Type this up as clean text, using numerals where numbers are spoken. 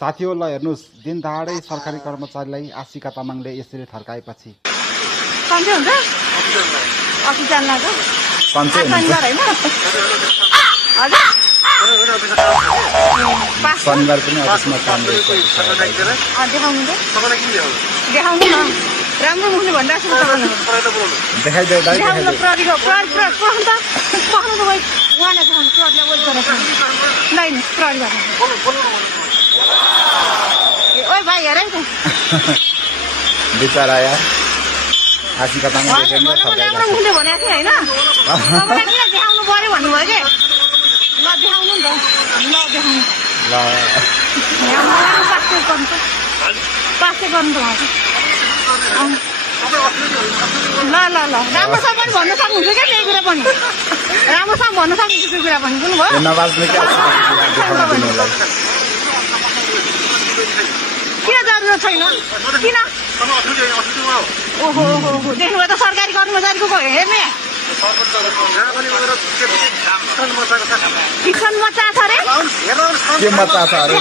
साथी हो ल हेर्नुस् दिन दहाडै सरकारी कर्मचारीलाई आशिका तामाङले यसरी थर्काएपछि सन्चै हुन्छ अफिस जान लाग्यो सन्चै हुन्छ शनिबार पनि अफिसमा काम देखाउनु न राम्रो मुखले भनिरहेको छु देखाइदिए दाइ देखाउनु प्रहरीको प्रहरी उहाँले देखाउनु प्रहरीलाई वेट गरेको नै प्रहरी ओइ भाइ हेर त बिचरा यार आशिका तामाङले राम्रो मुखले भनेको थिएँ होइन तपाईँलाई किन देखाउनु पर्यो भन्नुभयो कि ल देखाउनु नि त ल देखाउनु पास गर्नु त ल ल ल राम्रोसँग पनि भन्न सक्नुहुन्छ क्या त्यही कुरा पनि राम्रोसँग भन्न सक्नुहुन्छ त्यो कुरा पनि बुझ्नुभयो किन जरुरत छैन किन ओहो हो देख्नुभयो त सरकारी कर्मचारीको हेर्ने किसान मचा छ अरे के मचा छ अरे